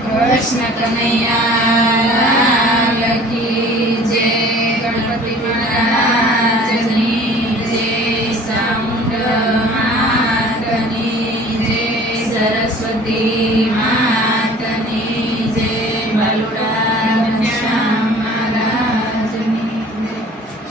કૃષ્ણ કનૈયા લખી જય. ગણપતિ મહારાજની જય. સાઉન્ડ માતની જય. સરસ્વતી માતની જય. બાલુડા શ્યામ મહારાજની જય.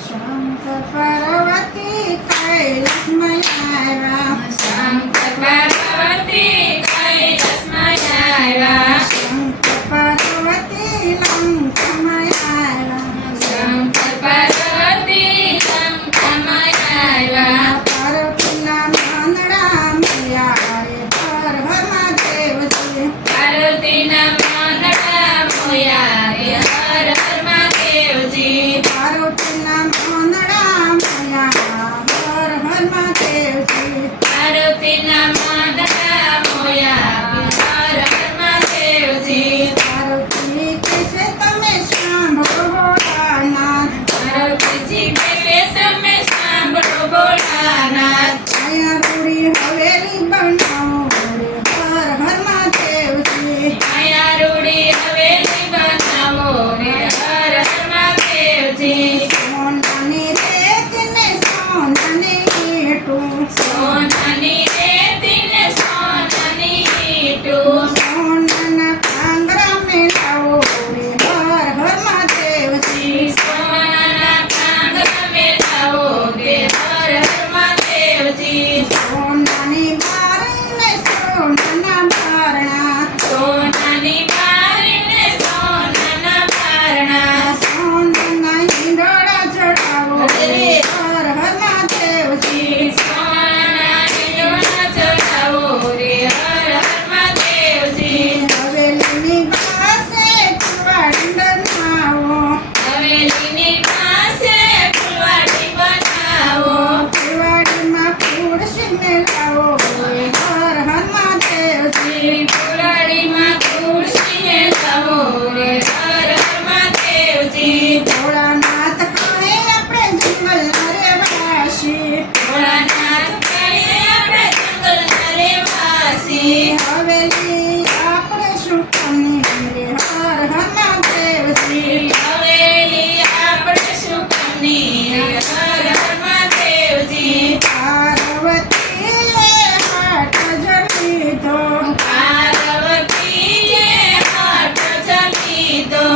શંકર પાર્વતી કૈલાસમાં આવ્યા. શંકર પાર્વતી કૈલાસમાં આવ્યા. શંકર પાર્વતી લંકામાં આવ્યા. શંકર પાર્વતી લંકામાં આવ્યા. પાર્વતીના માનડા મળ્યા હર હર મહાદેવજી. પાર્વતીના મોનડા મોયા રે હર હર મહાદેવજી. પાર્વતીના માનડા મળ્યા હર હર મહાદેવજી. પાર્વતીના મોનડા મોયા રે હર હર મહાદેવજી. પાર્વતી કહેશે તમે સાંભળો ભોળાનાથ. પાર્વતીજી કહેશે તમે સાંભળો ભોળાનાથ. અહીંયા રૂડી હવેલી બનાવો રે હર હર મહાદેવજી. માયા રૂડી હવેલી બનાવો રે હર હર મહાદેવજી. સોનાની રેતને સોનાની ઈંટું. સોનાની રેતીને સોનાની ઈંટું. સોનાના કાંગરા મેલાવો રે હર હર મહાદેવજી. સોનાના કાંગરા મેલાવો રે હર હર મહાદેવજી. સોનાની બારીને સોનાના બારણા. સોનાની બારીને સોનાના બારણા. સોનાના હિંડોળા ચડાવો રે હર હર મહાદેવજી. સોનાના હિંડોળા ચડાવો રે હર હર મહાદેવજી. હવેલીની પાસે ફુલવાડી બનાવો. હવેલીની પાસે ફૂલવાડી બનાવો. ફુલવાડીમાં ખુરશી મેલાવો રે હર હર મહાદેવજી. ફૂલવાડીમાં ખુરશીને લાવો રે હર હર મહાદેવજી. ભોળાનાથ કહે આપણે જંગલના રહેવાસી. ભોળાનાથ કહે આપણે જંગલના રહેવાસી. હવેલી આપણે શું કરની રે હર હર મહાદેવજી. હવેલી આપણે શું કરની રે હર હર મહાદેવજી. પાર્વતીએ હાથ જલીધો. પાર્વતીએ હાથ જલીધો.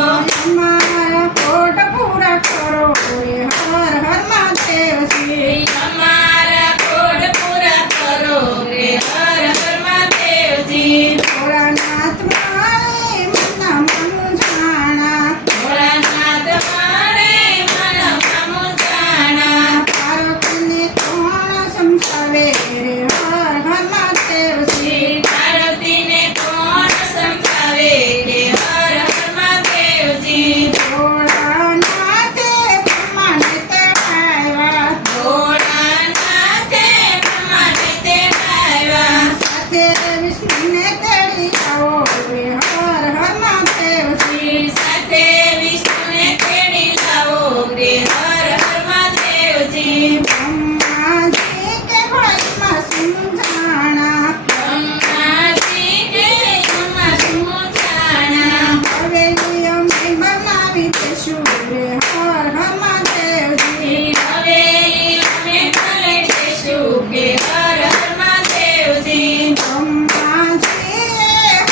અમારા કોટ પૂરા કરો રે હર હર મહાદેવજી. અમારા કોડ પૂરા કરો રે હર હર મહાદેવજી. ભોળાનાથ મારી મનના મૂંઝાણા. ભોળાનાથ મારે મનમાં મૂંઝાણા. પાર્વતીને કોણ સમજાવે રે હર હર મહાદેવજી. પાર્વતીને કોણ સમજાવે કે હર હર મહાદેવજી. ભોળાનાથે બ્રહ્માને તેડાવ્યા. ભોળાનાથે બ્રહ્માને તેડાવ્યા. સાથે વિષ્ણુને તેડી આવો રે હર હર મહાદેવજી. સાથે વિષ્ણુને તેડી લાવો રે હર હર મહાદેવજી. બ્રહ્માજી કે ભોળામાં સમજાણા. બ્રહ્માજી કે એમાં શું જાણા. હવેલી અમે બનાવી દઈશું રે હર હર મહાદેવજી. હવેલી અમે કરી દઈશું કે હર હર મહાદેવજી. બ્રહ્માજીએ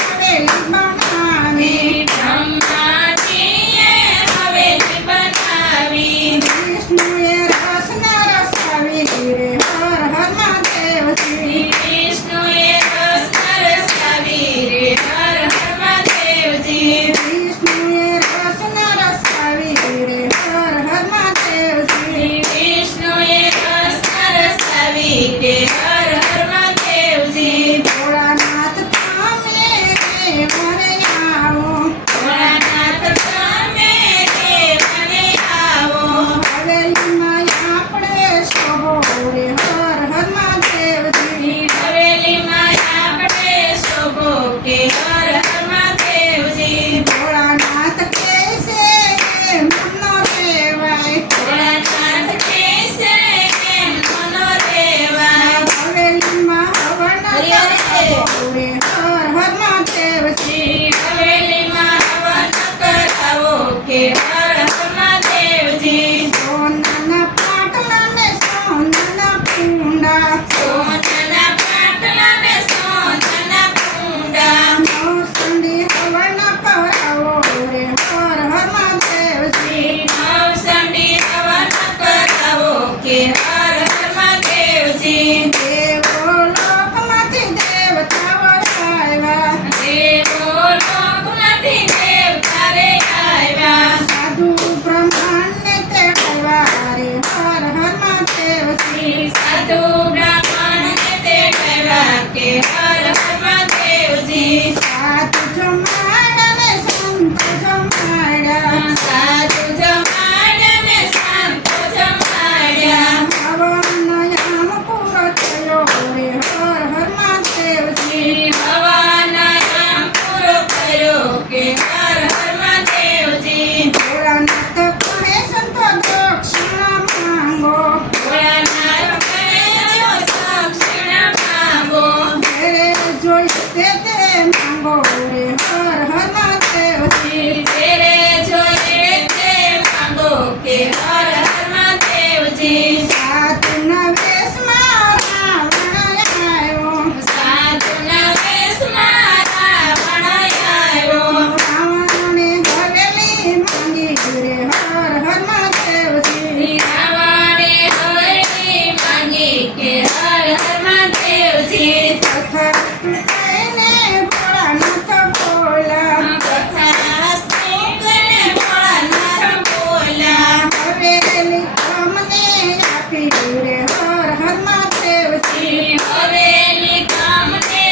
હવેલી બનાવી. બ્રહ્માજીએ હવેલી બનાવી. વિષ્ણુએ રસના રસાવી રે હર હર મહાદેવજી. વિષ્ણુએ રસ રસાવી રે હર હર મહાદેવજી. વિષ્ણુએ રસના રસાવી રે હર હર મહાદેવજી. વિષ્ણુએ રસ રસાવી કે હર હર મહાદેવજી. ભોળાનાથ તમે મને આવો. ભોળાનાથ તમે દેવને આવો. હવેલીમાં આપણે શોભો રે હર હર મહાદેવજી. હવેલીમાં આપણે શોભો કે હર હર મહાદેવજી. ભોળાનાથ કહેશે મનનો રેવાય. ભોળાનાથ કહેશે એમ મનો રેવાય. હવેલીમાં હવન હરિ હરિ. કરવો રે હર હર મહાદેવજી. માંગો રે હર હર મહાદેવજી જેરે જોઈએ તે માંગો કે હર હર મહાદેવજી સાધુના વેશમાં રાવણ આવ્યો સાધુના વેશમાં રાવણ આવ્યો રાવણે હવેલી માંગી રે હર હર મહાદેવજી રાવણે હવેલી માંગી કે હર હર મહાદેવજી કથા કહીને ભોળાનાથ બોલા કથા સ્તુતિને ભોળાનાથ બોલ્યા હવેલી અમને આપી રે હર હર મહાદેવજી હવેલી તમને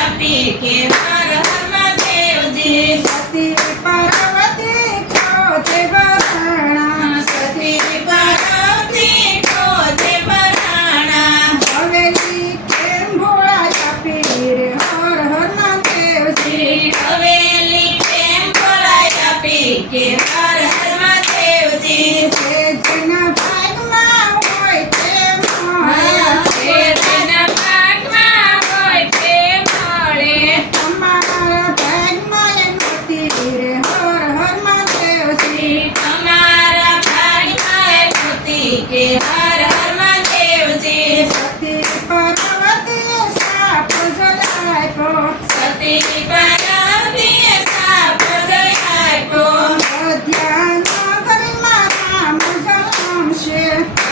આપી કે હર હર મહાદેવજી સતી પાર્વતી ખોજે વરાણા સતી પાર્વતી ખોજે વરાણા હવેલી કેમ ભોળા આપી રે હર હર મહાદેવજી હવેલી કેમ ભોળાઈ આપી કે હર હર મહાદેવજી જે જેના ભાગમાં હોય તે મળે તેના ભાગમાં હોય તે મળે તમારા ભાગમાં એ નથી રે હર હર મહાદેવજી તમારા ભાગમાં મોતી કે હર હર મહાદેવજી સતી પાર્વતી સાપ જલાયો સતી પાર્વતીએ સાપ જઈ આપ્યો અધ્યાનગરીમાં રામ જન્મશે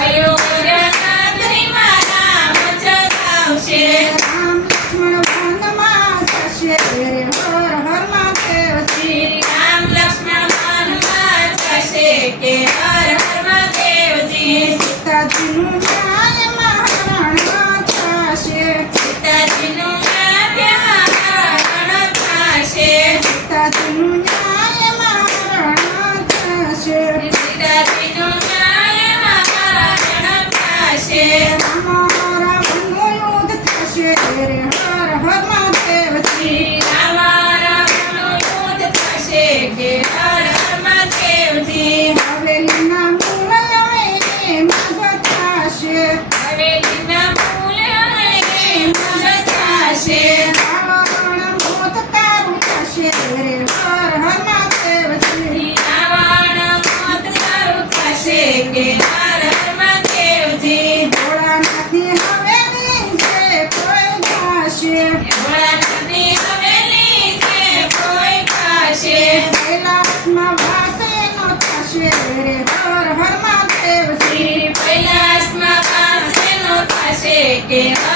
અયોધ્યાનગરીમાં રામ જલાવશે રામ લક્ષ્મણ વનમાં જશે રે હર હર મહાદેવજી રામ લક્ષ્મણ વનમાં જશે કે હર હર મહાદેવજી સીતાજીનું ન્યાયમાં હરણ થશે સીતાજીનું હરણ થશે સીતાજીનું ન્યાયમાં હરણ થશે સીતાજીનું હરણ થશે અમારા વનનું યુદ્ધ થશે રે હર હર મહાદેવજી રાવણનું યુદ્ધ થશે કે હર હર મહાદેવજી હવેલીના મૂળ હવે એમાં થશે હવેલીના ફૂલ એમાં થશે રાવણ મોત તારું થશે રે હર હર મહાદેવજી રાવણ મોત તારું થશે કે હર હર મહાદેવજી ભોળાનાથની હવેલી છે કોઈ થશે ભોળાનાથની હવેલી છે કોઈ ખાશે કૈલાસમાં વાસ એનો થશે રે હર હર મહાદેવજી કૈલાસમાં વાસ એનો થશે કે હર